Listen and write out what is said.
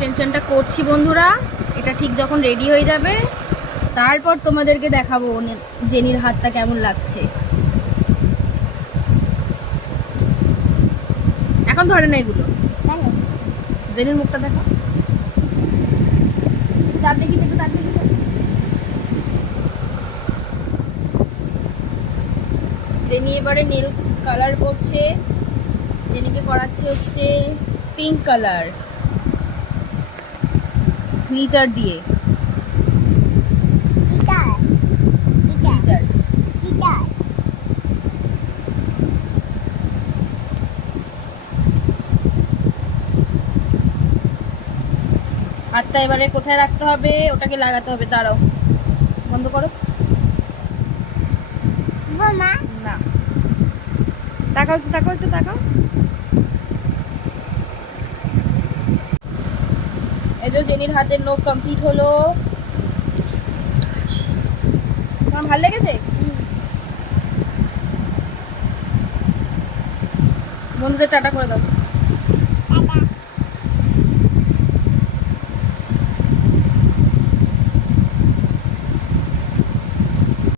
এক্সটেনশনটা করছি বন্ধুরা। এটা ঠিক যখন রেডি হয়ে যাবে তারপর তোমাদেরকে দেখাবো জেনির হাতটা কেমন লাগছে। এখন ধরে না এগুলো। কেন জেনির মুখটা দেখি। জেনি এবারে নীল কালার করছে। জেনিকে করাচ্ছে হচ্ছে পিঙ্ক কালার গ্লিটার দিয়ে। হাতটা এবারে কোথায় রাখতে হবে? ওটাকে লাগাতে হবে দাঁড়াও। বন্ধ করো। না। তাকাও একটু তাকাও একটু তাকাও। এই যে জেনির হাতের নখ কমপ্লিট হলো। তোমার ভালো লেগেছে? বন্ধুদের টাটা করে দাও।